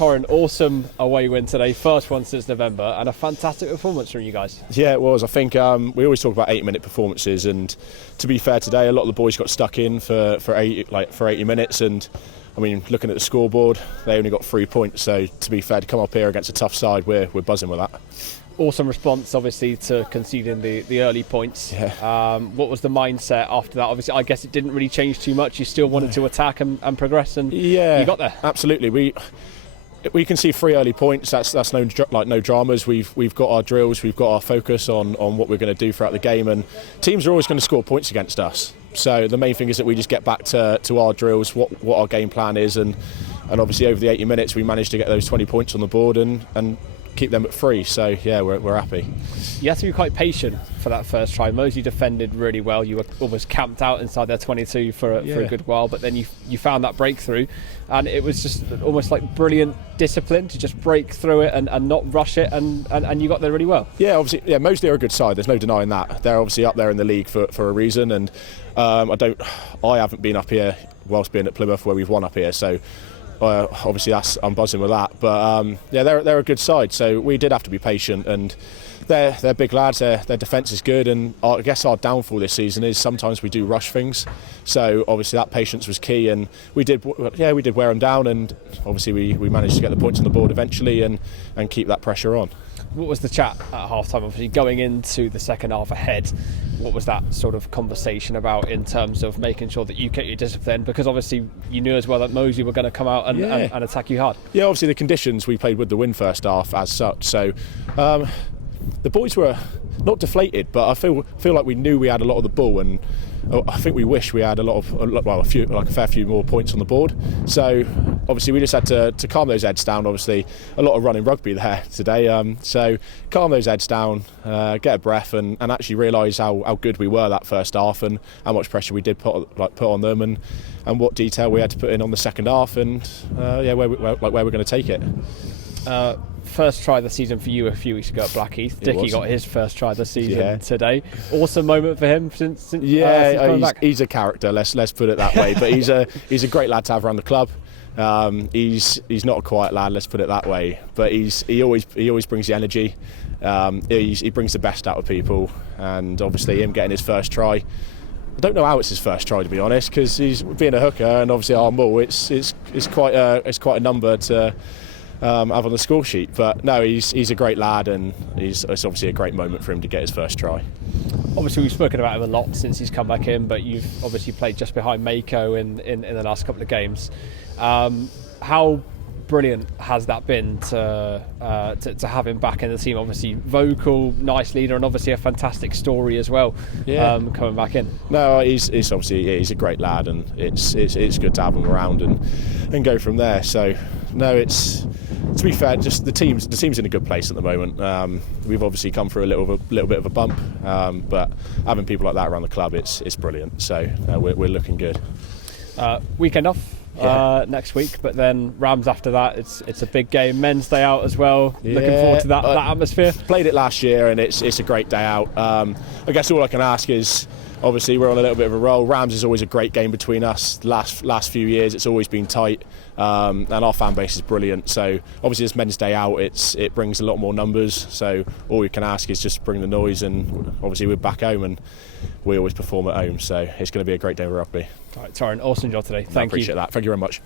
Torin, awesome away win today, first one since November, and a fantastic performance from you guys. Yeah, it was. I think we always talk about 8-minute performances, and to be fair, today a lot of the boys got stuck in for 80 minutes, and I mean, looking at the scoreboard, they only got 3 points. So to be fair, to come up here against a tough side, we're buzzing with that. Awesome response, obviously, to conceding the early points. Yeah. What was the mindset after that? Obviously, I guess it didn't really change too much. You still wanted to attack and progress, and yeah, you got there. Absolutely. We can see 3 early points. That's no dramas. We've got our drills. We've got our focus on what we're going to do throughout the game, and teams are always going to score points against us. So the main thing is that we just get back to our drills, what our game plan is, and obviously over the 80 minutes we managed to get those 20 points on the board and keep them at 3. So yeah, we're happy. You have to be quite patient for that first try. Moseley defended really well. You were almost camped out inside their 22 for a good while, but then you found that breakthrough, and it was just almost like brilliant discipline to just break through it and not rush it, and you got there really well. Yeah, obviously, yeah, Moseley are a good side. There's no denying that. They're obviously up there in the league for a reason, and I haven't been up here whilst being at Plymouth where we've won up here, so. Obviously, I'm buzzing with that, but yeah, they're a good side. So we did have to be patient, and they're big lads. Their defence is good, and I guess our downfall this season is sometimes we do rush things. So obviously that patience was key, and we did wear them down, and obviously we managed to get the points on the board eventually and keep that pressure on. What was the chat at half-time? Obviously, going into the second half ahead, what was that sort of conversation about in terms of making sure that you kept your discipline? Because obviously you knew as well that Moseley were going to come out and attack you hard. Yeah, obviously the conditions, we played with the wind first half as such. So the boys were not deflated, but I feel like we knew we had a lot of the ball, and I think we wish we had a fair few more points on the board. So obviously we just had to calm those heads down. Obviously a lot of running rugby there today, so calm those heads down, get a breath, and actually realise how good we were that first half, and how much pressure we did put on them, and what detail we had to put in on the second half, and where we're going to take it. First try of the season for you a few weeks ago at Blackheath. Dickie got his first try of the season today. Awesome moment for him since coming back. He's a character. Let's put it that way. But he's a great lad to have around the club. He's not a quiet lad. Let's put it that way. But he always brings the energy. He brings the best out of people. And obviously him getting his first try. I don't know how it's his first try, to be honest, because he's being a hooker, and obviously our maul. It's quite a number to have on the score sheet, but no, he's a great lad, and it's obviously a great moment for him to get his first try. Obviously we've spoken about him a lot since he's come back in, but you've obviously played just behind Mako in the last couple of games. How brilliant has that been to have him back in the team? Obviously vocal, nice leader, and obviously a fantastic story as well. Coming back in. No, he's obviously he's a great lad, and it's good to have him around and go from there. So no, it's, to be fair, just the team's in a good place at the moment. We've obviously come through a little bit of a bump, but having people like that around the club, it's brilliant. So we're looking good. Weekend off next week, but then Rams after that. It's a big game, men's day out as well. Looking forward to that atmosphere. Played it last year, and it's a great day out. I guess all I can ask is, obviously we're on a little bit of a roll. Rams is always a great game between us. Last few years it's always been tight, and our fan base is brilliant. So obviously this men's day out, it brings a lot more numbers. So all we can ask is just bring the noise, and obviously we're back home and we always perform at home. So it's going to be a great day of rugby. All right, Torin, awesome job today. Thank you. I appreciate that. Thank you very much.